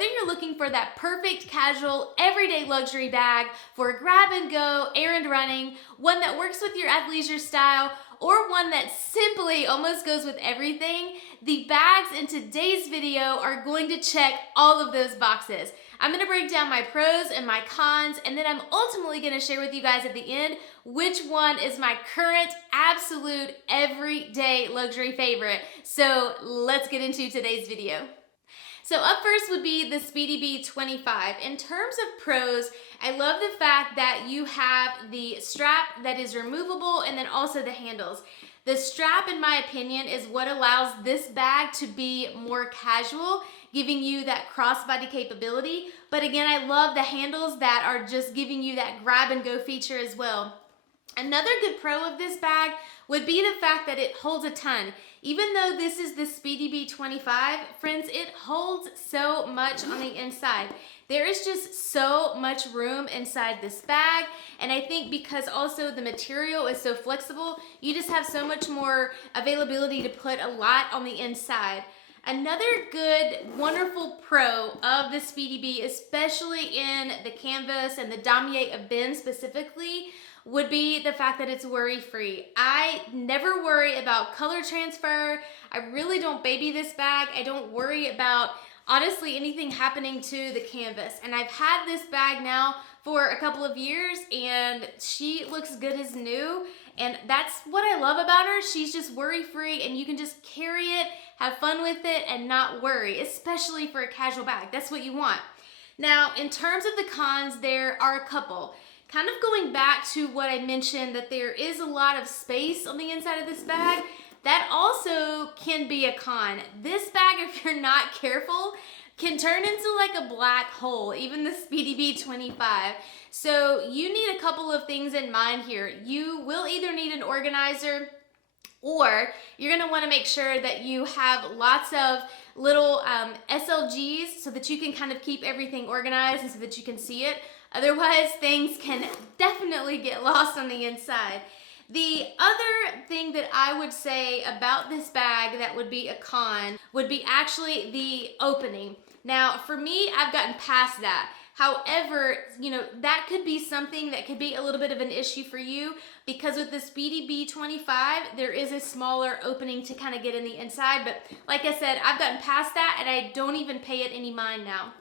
whether you're looking for that perfect casual everyday luxury bag for grab and go, errand running, one that works with your athleisure style, or one that simply almost goes with everything, the bags in today's video are going to check all of those boxes. I'm gonna break down my pros and my cons, and then I'm ultimately gonna share with you guys at the end which one is my current absolute everyday luxury favorite. So let's get into today's video. So up first would be the Speedy B25. In terms of pros, I love the fact that you have the strap that is removable and then also the handles. The strap, in my opinion, is what allows this bag to be more casual, giving you that crossbody capability. But again, I love the handles that are just giving you that grab and go feature as well. Another good pro of this bag would be the fact that it holds a ton. Even though this is the Speedy B25, friends, it holds so much on the inside. There is just so much room inside this bag, and I think because also the material is so flexible, you just have so much more availability to put a lot on the inside. Another good, wonderful pro of the Speedy B, especially in the canvas and the damier of Ben specifically, would be the fact that it's worry-free. I never worry about color transfer. I really don't baby this bag. I don't worry about, honestly, anything happening to the canvas. And I've had this bag now for a couple of years, and she looks good as new. And that's what I love about her. She's just worry-free, and you can just carry it, have fun with it, and not worry, especially for a casual bag. That's what you want. Now, in terms of the cons, there are a couple. Kind of going back to what I mentioned, that there is a lot of space on the inside of this bag, that also can be a con. This bag, if you're not careful, can turn into like a black hole, even the Speedy B25. So you need a couple of things in mind here. You will either need an organizer, or you're gonna wanna make sure that you have lots of little SLGs so that you can kind of keep everything organized and so that you can see it. Otherwise, things can definitely get lost on the inside. The other thing that I would say about this bag that would be a con would be actually the opening. Now, for me, I've gotten past that. However, you know, that could be something that could be a little bit of an issue for you, because with the Speedy B25, there is a smaller opening to kind of get in the inside. But like I said, I've gotten past that and I don't even pay it any mind now.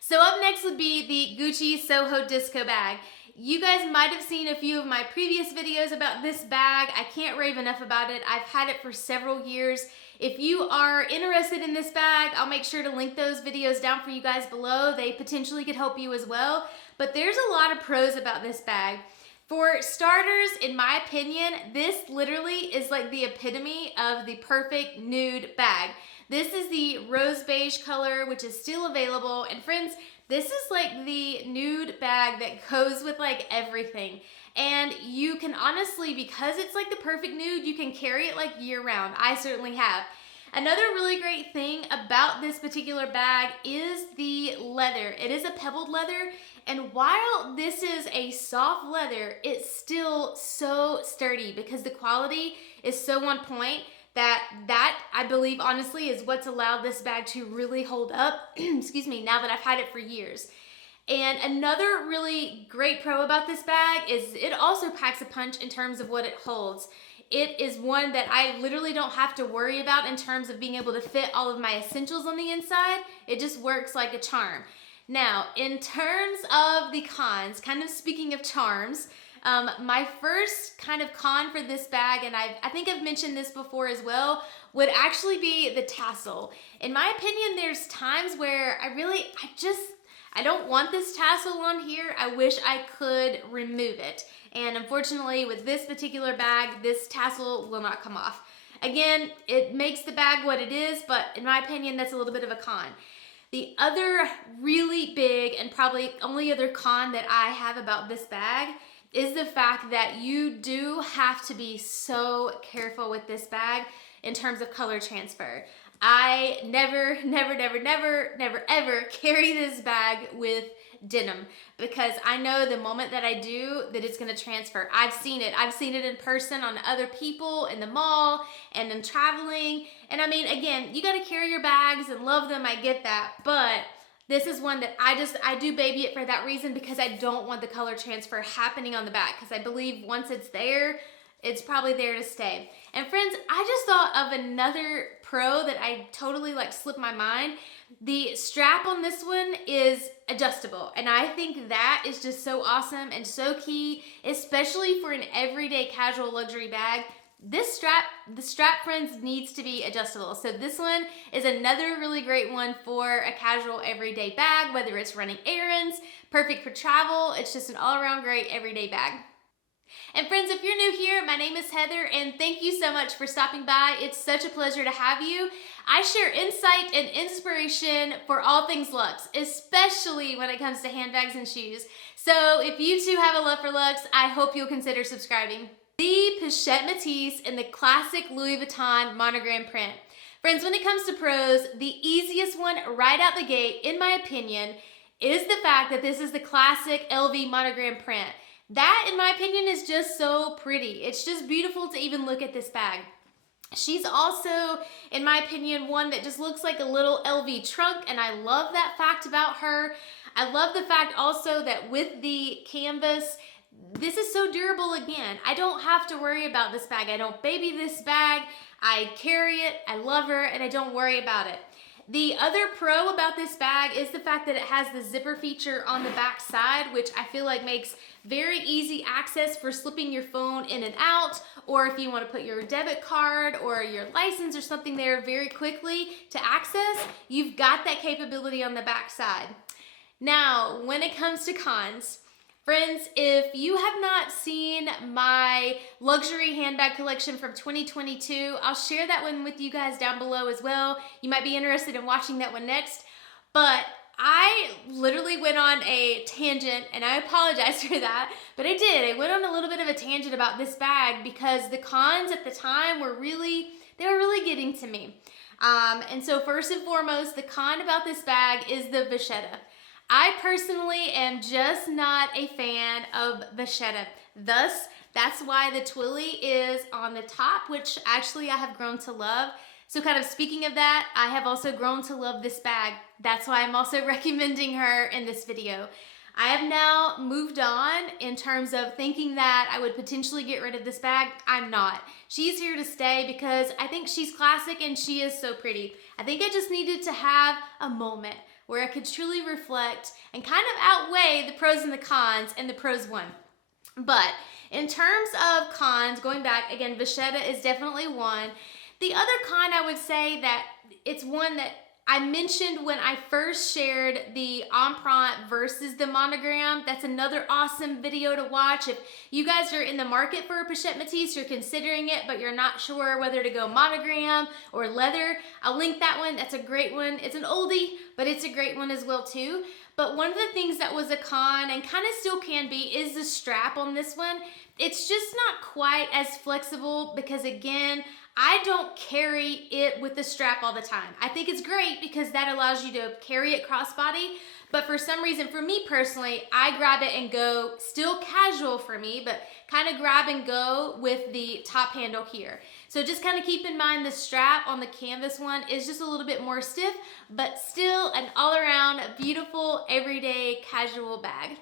So up next would be the Gucci Soho Disco bag. You guys might have seen a few of my previous videos about this bag. I can't rave enough about it. I've had it for several years. If you are interested in this bag, I'll make sure to link those videos down for you guys below. They potentially could help you as well. But there's a lot of pros about this bag. For starters, in my opinion, this literally is like the epitome of the perfect nude bag. This is the rose beige color, which is still available. And friends, this is like the nude bag that goes with like everything. And you can honestly, because it's like the perfect nude, you can carry it like year round. I certainly have. Another really great thing about this particular bag is the leather. It is a pebbled leather, and while this is a soft leather, it's still so sturdy because the quality is so on point that I believe honestly is what's allowed this bag to really hold up, excuse me, now that I've had it for years. And another really great pro about this bag is it also packs a punch in terms of what it holds. It is one that I literally don't have to worry about in terms of being able to fit all of my essentials on the inside. It just works like a charm. Now, in terms of the cons, kind of speaking of charms, my first kind of con for this bag, and I think I've mentioned this before as well, would actually be the tassel. In my opinion, there's times where I don't want this tassel on here. I wish I could remove it. And unfortunately, with this particular bag, this tassel will not come off. Again, it makes the bag what it is, but in my opinion, that's a little bit of a con. The other really big and probably only other con that I have about this bag is the fact that you do have to be so careful with this bag in terms of color transfer. I never ever carry this bag with denim because I know the moment that I do that it's going to transfer. I've seen it in person on other people in the mall and in traveling. And I mean, again, you got to carry your bags and love them. I get that. But This is one that I do baby it for that reason, because I don't want the color transfer happening on the back, because I believe once it's there, it's probably there to stay. And friends, I just thought of another pro that I totally like slipped my mind. The strap on this one is adjustable, and I think that is just so awesome and so key, especially for an everyday casual luxury bag. The strap, friends, needs to be adjustable. So this one is another really great one for a casual everyday bag, whether it's running errands, perfect for travel. It's just an all-around great everyday bag. And friends, if you're new here, my name is Heather, and thank you so much for stopping by. It's such a pleasure to have you. I share insight and inspiration for all things Luxe, especially when it comes to handbags and shoes. So if you too have a love for Luxe, I hope you'll consider subscribing. The Pochette Métis in the classic Louis Vuitton monogram print. Friends, when it comes to pros, the easiest one right out the gate, in my opinion, is the fact that this is the classic LV monogram print. That, in my opinion, is just so pretty. It's just beautiful to even look at this bag. She's also, in my opinion, one that just looks like a little LV trunk, and I love that fact about her. I love the fact also that with the canvas, this is so durable again. I don't have to worry about this bag. I don't baby this bag. I carry it, I love her, and I don't worry about it. The other pro about this bag is the fact that it has the zipper feature on the back side, which I feel like makes very easy access for slipping your phone in and out, or if you want to put your debit card or your license or something there very quickly to access, you've got that capability on the back side. Now, when it comes to cons, friends, if you have not seen my luxury handbag collection from 2022, I'll share that one with you guys down below as well. You might be interested in watching that one next. But I literally went on a tangent, and I apologize for that, but I did. I went on a little bit of a tangent about this bag because the cons at the time were really getting to me. And so first and foremost, the con about this bag is the vachetta. I personally am just not a fan of vachetta. Thus, that's why the twilly is on the top, which actually I have grown to love. So kind of speaking of that, I have also grown to love this bag. That's why I'm also recommending her in this video. I have now moved on in terms of thinking that I would potentially get rid of this bag. I'm not. She's here to stay because I think she's classic and she is so pretty. I think I just needed to have a moment where I could truly reflect and kind of outweigh the pros and the cons, and the pros won. But in terms of cons, going back, again, vachetta is definitely one. The other con, I would say that it's one that I mentioned when I first shared the empreinte versus the monogram. That's another awesome video to watch. If you guys are in the market for a Pochette Métis, you're considering it, but you're not sure whether to go monogram or leather, I'll link that one. That's a great one. It's an oldie, but it's a great one as well too. But one of the things that was a con, and kind of still can be, is the strap on this one. It's just not quite as flexible because, again, I don't carry it with the strap all the time. I think it's great because that allows you to carry it crossbody, but for some reason, for me personally, I grab it and go, still casual for me, but kind of grab and go with the top handle here. So just kind of keep in mind the strap on the canvas one is just a little bit more stiff, but still an all-around beautiful everyday casual bag.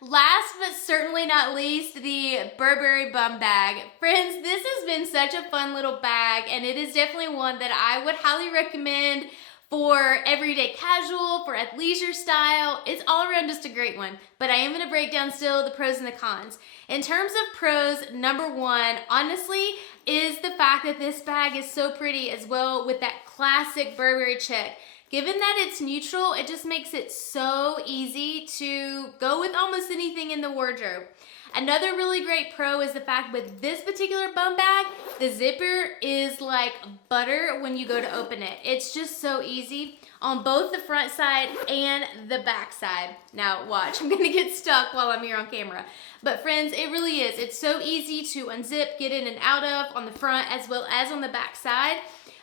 Last but certainly not least, the Burberry Bum Bag. Friends, this has been such a fun little bag, and it is definitely one that I would highly recommend for everyday casual, for athleisure style. It's all around just a great one, but I am going to break down still the pros and the cons. In terms of pros, number one, honestly, is the fact that this bag is so pretty as well with that classic Burberry check. Given that it's neutral, it just makes it so easy to go with almost anything in the wardrobe. Another really great pro is the fact with this particular bum bag, the zipper is like butter when you go to open it. It's just so easy on both the front side and the back side. Now watch, I'm gonna get stuck while I'm here on camera. But friends, it really is. It's so easy to unzip, get in and out of on the front as well as on the back side.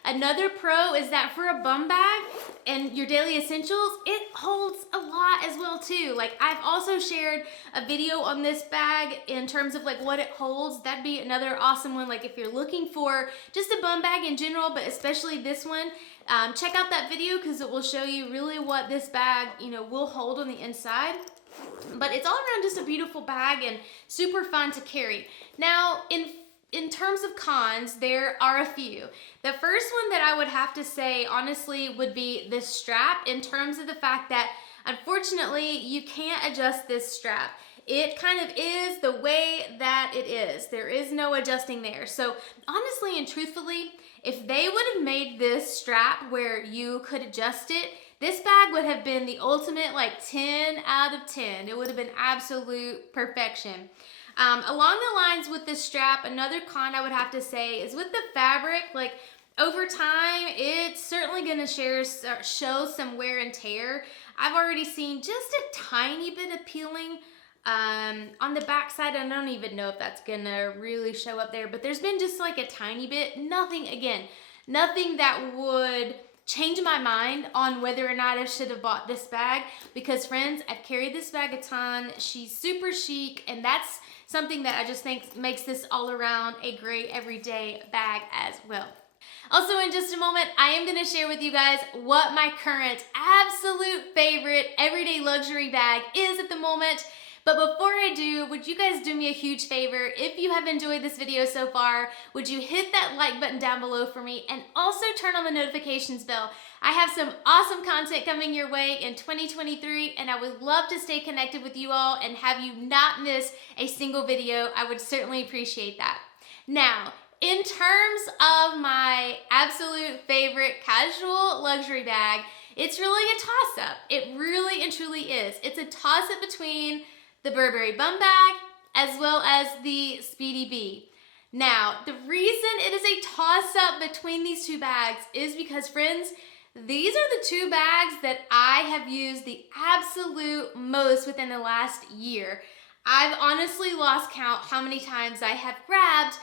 Another pro is that for a bum bag and your daily essentials, it holds a lot as well too. Like I've also shared a video on this bag in terms of like what it holds. That'd be another awesome one. Like if you're looking for just a bum bag in general, but especially this one, check out that video because it will show you really what this bag, will hold on the inside. But it's all around just a beautiful bag and super fun to carry. Now, in terms of cons, there are a few. The first one that I would have to say, honestly, would be this strap, in terms of the fact that, unfortunately, you can't adjust this strap. It kind of is the way that it is. There is no adjusting there. So honestly and truthfully, if they would have made this strap where you could adjust it, this bag would have been the ultimate like 10 out of 10. It would have been absolute perfection. Along the lines with this strap, another con I would have to say is with the fabric. Like over time, it's certainly going to show some wear and tear. I've already seen just a tiny bit of peeling on the back side. I don't even know if that's going to really show up there, but there's been just like a tiny bit. Nothing that would change my mind on whether or not I should have bought this bag, because friends, I've carried this bag a ton. She's super chic, and that's something that I just think makes this all around a great everyday bag as well. Also, in just a moment, I am going to share with you guys what my current absolute favorite everyday luxury bag is at the moment. But before I do, would you guys do me a huge favor? If you have enjoyed this video so far, would you hit that like button down below for me, and also turn on the notifications bell? I have some awesome content coming your way in 2023, and I would love to stay connected with you all and have you not miss a single video. I would certainly appreciate that. Now, in terms of my absolute favorite casual luxury bag, it's really a toss-up. It really and truly is. It's a toss-up between the Burberry Bum Bag as well as the Speedy B. Now, the reason it is a toss-up between these two bags is because, friends, these are the two bags that I have used the absolute most within the last year. I've honestly lost count how many times I have grabbed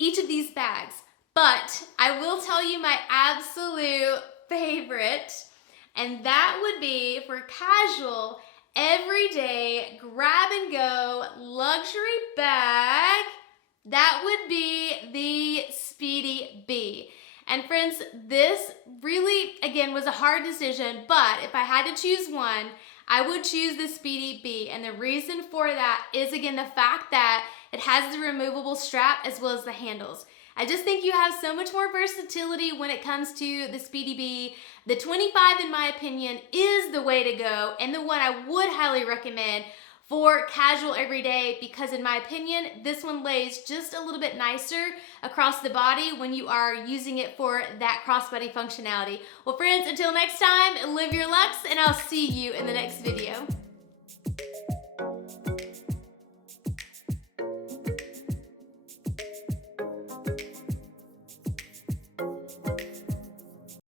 each of these bags, but I will tell you my absolute favorite, and that would be for casual, everyday, grab and go luxury bag. That would be the Speedy B. And friends, this really, again, was a hard decision, but if I had to choose one, I would choose the Speedy B. And the reason for that is, again, the fact that it has the removable strap as well as the handles. I just think you have so much more versatility when it comes to the Speedy B. The 25, in my opinion, is the way to go, and the one I would highly recommend for casual everyday, because in my opinion, this one lays just a little bit nicer across the body when you are using it for that crossbody functionality. Well, friends, until next time, live your Luxe, and I'll see you in the next video.